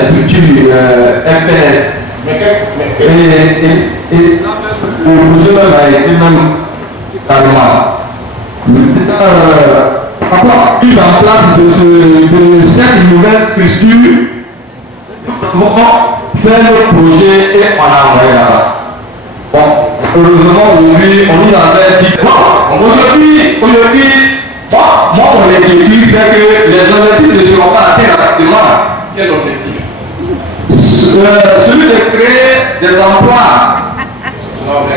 les structures MPS. Mais qu'est-ce que... Et le projet même a été même carrément. Après mise en place de cette nouvelle structure, faire le projet et on a envoyé là-bas. Bon, heureusement aujourd'hui, on nous avait dit aujourd'hui, bon, moi mon inquiétude c'est que les objectifs ne seront pas atteints rapidement. Quel objectif? Celui de créer des emplois. Non, je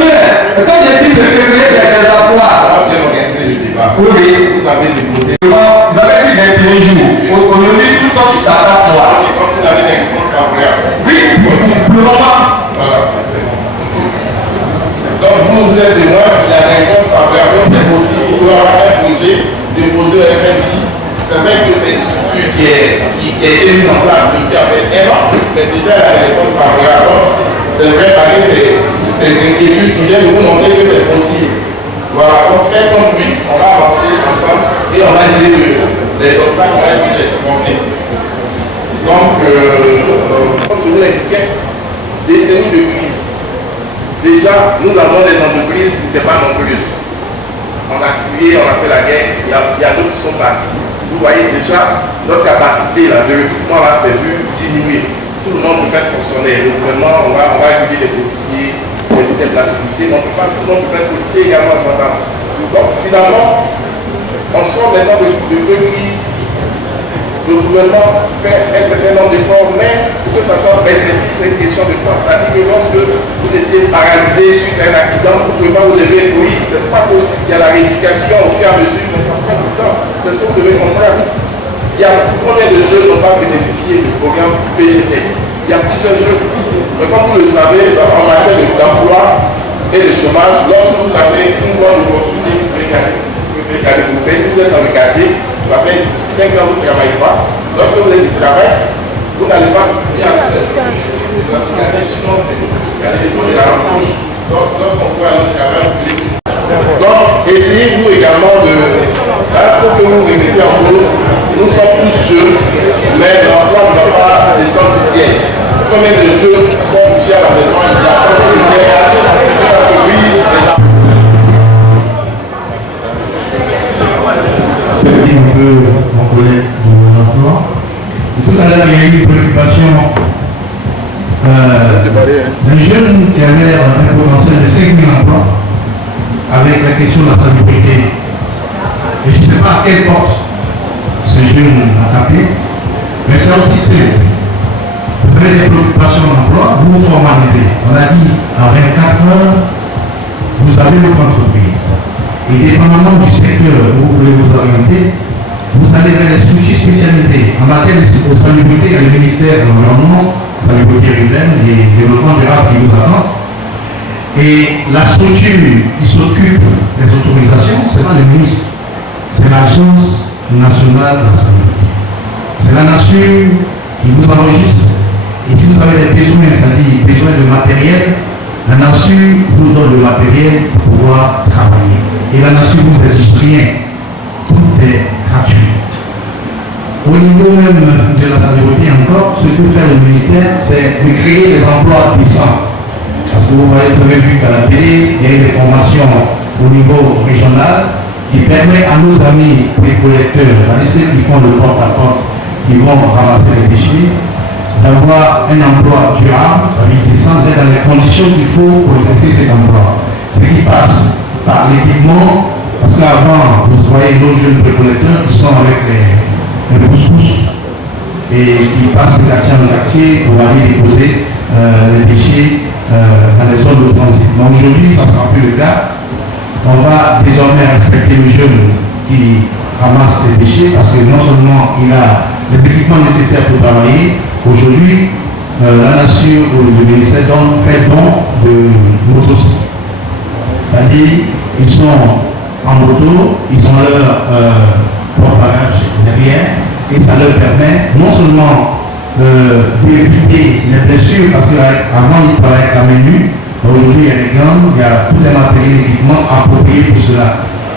viens. Quand j'ai dit c'est de créer des emplois. On va bien organiser le débat. Oui. Vous avez déposé. Vous avez dit des premiers jours. Aujourd'hui, tout comme ça va voir. Comme vous avez des réponses favorables. Oui, pour le moment. Voilà, c'est bon. Donc vous êtes témoin, il y a des réponses favorables. Donc c'est possible pour avoir un projet déposé au FNJ. C'est vrai que c'est une structure qui a été mise en place depuis après un an, mais déjà il y a des réponses favorables. C'est vrai, avec ces inquiétudes qui viennent nous montrer que c'est possible. Voilà, on fait comme lui, on va avancer ensemble et on va essayer les obstacles, on va essayer de les surmonter. Donc, comme je vous l'indiquais, décennie de crise. Déjà, nous avons des entreprises qui n'étaient pas nombreuses. On a tué, on a fait la guerre, il y a d'autres qui sont partis. Vous voyez déjà, notre capacité là, de recrutement là, s'est vu diminuer. Tout le monde peut être fonctionnaire. Le gouvernement, on va réguler les policiers, les de la sécurité, mais tout le monde peut être policier également à ce moment-là. Donc finalement, on sort maintenant de crise. Le gouvernement fait un certain nombre d'efforts, mais pour que ça soit perspective, c'est une question de temps. C'est-à-dire que lorsque vous étiez paralysé suite à un accident, vous ne pouvez pas vous lever. Oui, ce n'est pas possible. Il y a la rééducation au fur et à mesure, mais ça prend du temps. C'est ce que vous devez comprendre. Il y a combien de jeunes n'ont pas bénéficié du programme PGTEC? Il y a plusieurs jeunes. Mais comme vous le savez, en matière d'emploi et de chômage, lorsque vous avez une bonne opportunité, vous pouvez gagner. Vous savez, vous êtes dans le quartier, ça fait 5 ans que vous ne travaillez pas. Lorsque vous avez du travail, vous n'allez pas bien lorsqu'on peut aller au travail, donc, essayez-vous également de... Là, il faut que vous remettiez en cause. Nous sommes tous jeunes, mais l'emploi ne va pas descendre du ciel. Combien de jeunes sont touchés à la maison? Il y a un peu mon collègue de l'emploi. Tout à l'heure, il y a eu une préoccupation d'un jeune qui avait un potentiel de 5 000 emplois avec la question de la salubrité. Et je ne sais pas à quelle porte ce jeune a tapé, mais c'est aussi simple. Vous avez des préoccupations d'emploi, vous vous formalisez. On a dit en 24 heures, vous avez votre entreprise. Et dépendamment du secteur où vous voulez vous orienter, vous allez vers les structures spécialisées. En matière de salubrité, il y a le ministère de l'Environnement, salubrité urbaine et développement durable qui vous attend. Et la structure qui s'occupe des autorisations, ce n'est pas le ministre, c'est l'Agence nationale de la salubrité. C'est la nation qui vous enregistre. Et si vous avez des besoins, c'est-à-dire besoin de matériel, la nation vous donne le matériel pour pouvoir travailler. Et la nation vous exige rien. Tout est gratuit. Au niveau même de la salubrité encore, ce que fait le ministère, c'est de créer des emplois puissants. Parce que vous avez vu qu'à la télé, il y a des formations au niveau régional qui permet à nos amis les collecteurs, c'est-à-dire ceux qui font le porte-à-porte, qui vont ramasser les déchets, d'avoir un emploi durable, c'est-à-dire descendre dans les conditions qu'il faut pour exercer cet emploi. Ce qui passe par l'équipement, parce qu'avant, vous voyez nos jeunes précollecteurs qui sont avec les pousses-pousses et qui passent de quartier en quartier pour aller déposer les déchets dans les zones de transit. Mais aujourd'hui, ça ne sera plus le cas. On va désormais respecter le jeune qui ramasse les déchets parce que non seulement il a les équipements nécessaires pour travailler, aujourd'hui, la nation ou le ministère fait don de motocycles. C'est-à-dire, ils sont en moto, ils ont leur porte-bagages derrière et ça leur permet non seulement d'éviter les blessures parce qu'avant ils travaillaient avec la menu, aujourd'hui il y a des gants, il y a tous les matériels d'équipement appropriés pour cela.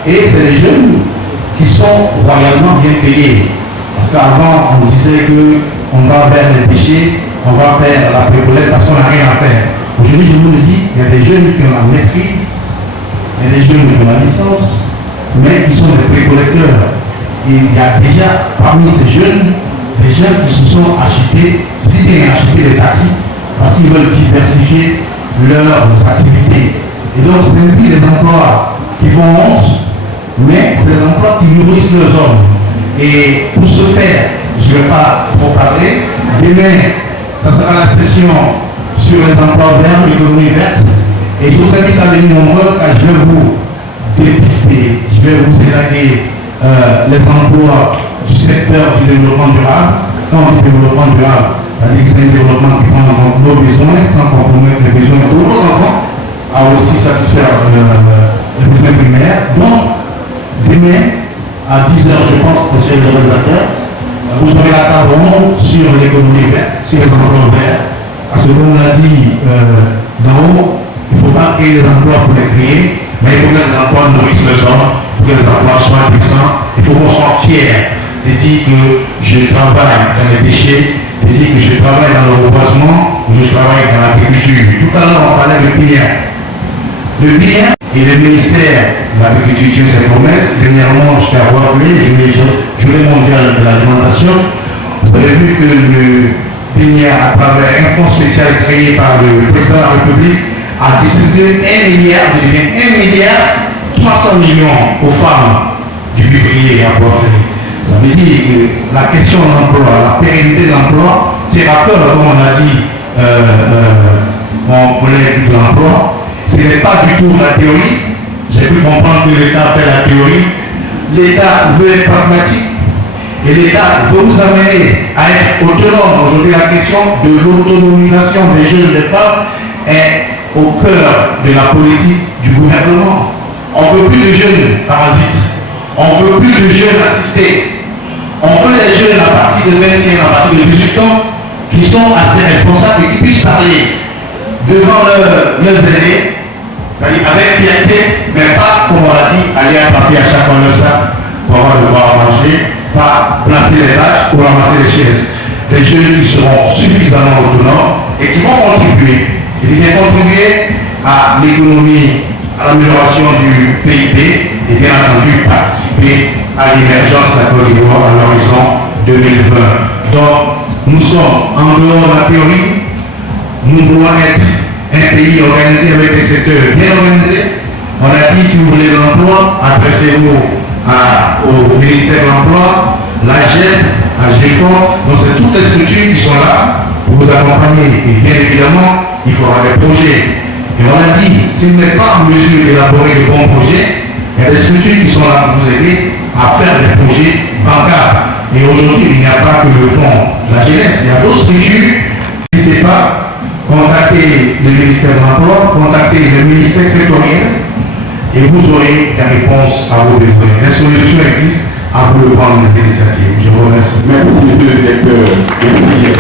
Et c'est les jeunes qui sont royalement bien payés. Parce qu'avant on disait qu'on on va vers les déchets, on va faire la précollecte parce qu'on n'a rien à faire. Aujourd'hui, je vous le dis, il y a des jeunes qui ont la maîtrise, il y a des jeunes qui ont la licence, mais qui sont des précollecteurs. Et il y a déjà parmi ces jeunes, des jeunes qui se sont achetés, des taxis, parce qu'ils veulent diversifier leurs activités. Et donc, ce n'est plus des emplois qui font honte, mais c'est des emplois qui nourrissent leurs hommes. Et pour ce faire, je ne vais pas trop parler. Demain, ça sera la session sur les emplois verts, l'économie verte. Et je vous invite à venir nombreux, car je vais vous dépister, je vais vous élaguer les emplois du secteur du développement durable. Quand on dit développement durable, c'est-à-dire que c'est un développement qui prend en compte nos besoins, sans compromettre les besoins de nos enfants, à aussi satisfaire les besoins primaires. Donc, demain, à 10h, je pense, monsieur le réalisateur, vous aurez la table ronde sur l'économie verte, sur les emplois verts. Parce que comme on l'a dit d'en haut, il ne faut pas créer des emplois pour les créer, mais il faut que les emplois nourrissent les hommes, il faut que les emplois soient décents, il faut qu'on soit fiers de dire que je travaille dans les déchets, de dire que je travaille dans le reboisement, ou je travaille dans l'agriculture. Tout à l'heure, on parlait de bien. Le bien et le ministère de l'Agriculture, ses promesses. Dernièrement, j'étais à Roifoué, journée mondiale de l'alimentation. Vous avez vu que le PNIA, à travers un fonds spécial créé par le président de la République, a distribué 1 milliard, 1 milliard 300 millions aux femmes du février à Roifoué. Ça veut dire que la question de l'emploi, la pérennité de l'emploi, c'est à cœur, comme on a dit mon collègue de l'emploi. Ce n'est pas du tout la théorie. J'ai pu comprendre que l'État fait la théorie. L'État veut être pragmatique et l'État veut vous amener à être autonome. Aujourd'hui, la question de l'autonomisation des jeunes et des femmes est au cœur de la politique du gouvernement. On ne veut plus de jeunes parasites. On ne veut plus de jeunes assistés. On veut des jeunes à partir de 21, à partir de 18 ans qui sont assez responsables et qui puissent parler devant leurs aînés, c'est-à-dire avec fierté, mais pas, comme on l'a dit, aller à partir à chaque fois le sac pour avoir de quoi manger, pas placer les tâches ou ramasser les chaises. Des jeunes qui seront suffisamment autonomes et qui vont contribuer, à l'économie, à l'amélioration du PIB et bien entendu participer à l'émergence de la Côte d'Ivoire à l'horizon 2020. Donc, nous sommes en dehors de la théorie. Nous voulons être un pays organisé avec des secteurs bien organisés. On a dit, si vous voulez de l'emploi, adressez-vous au ministère de l'Emploi, l'AGEP, AGEFOR. Donc, c'est toutes les structures qui sont là pour vous accompagner. Et bien évidemment, il faudra des projets. Et on a dit, si vous n'êtes pas en mesure d'élaborer de bons projets, il y a des structures qui sont là pour vous aider à faire des projets bancables. Et aujourd'hui, il n'y a pas que le fonds de la jeunesse, il y a d'autres structures. N'hésitez pas. Contactez le ministère de l'Emploi, contactez le ministère sectoriel et vous aurez des réponses à vos besoins. Les solutions existent, à vous de prendre les initiatives. Je vous remercie. Merci, monsieur le directeur. Merci.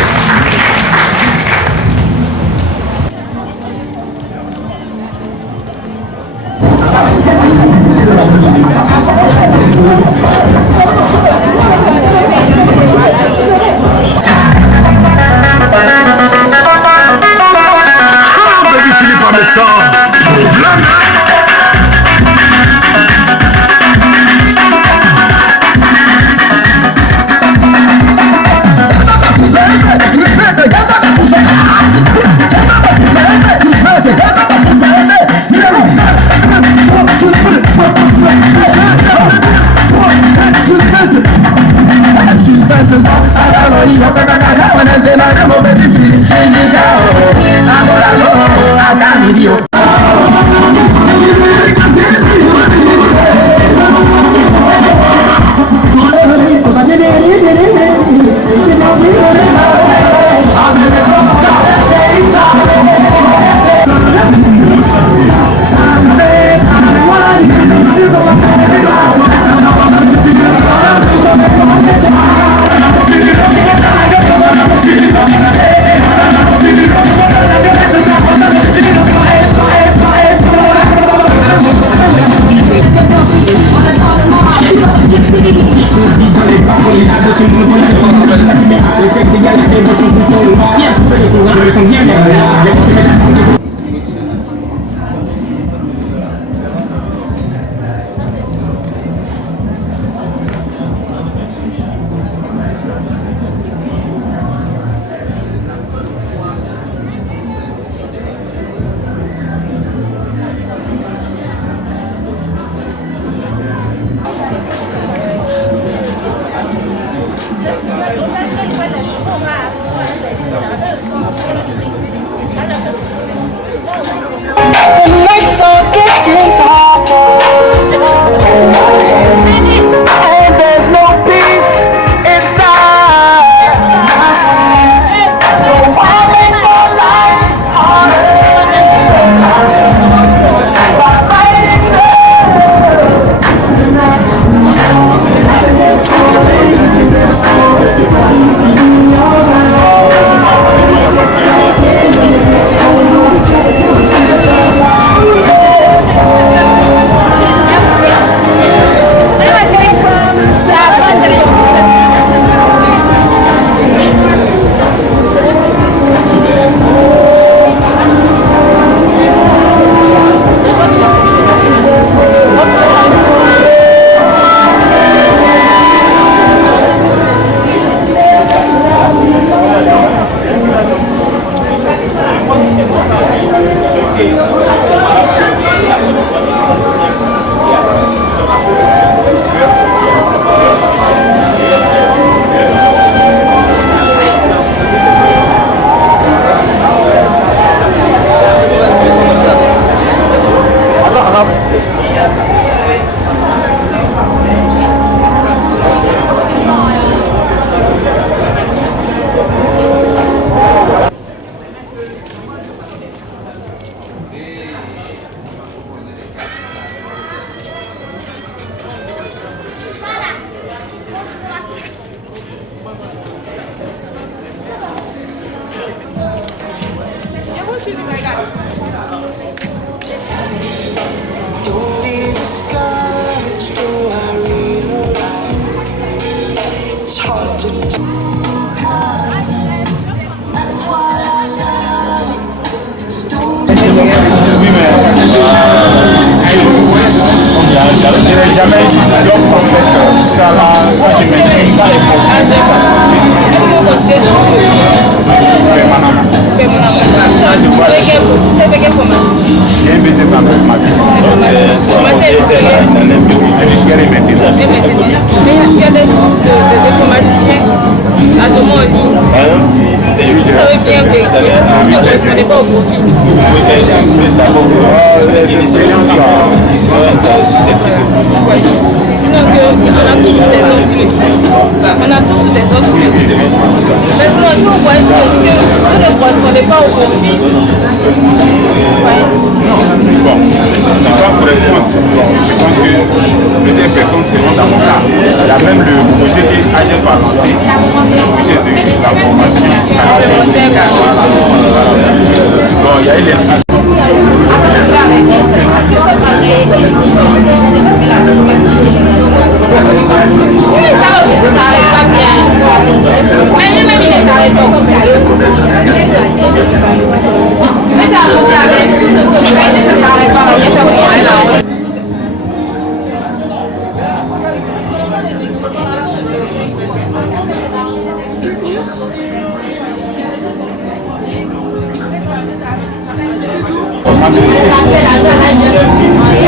Let's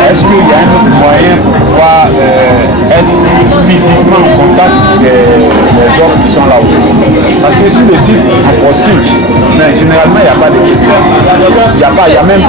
Est-ce qu'il y a un autre moyen pour pouvoir être physiquement en contact des offres qui sont là aujourd'hui? Parce que sur le site, on postule, mais généralement, il n'y a pas de questions. Il n'y a même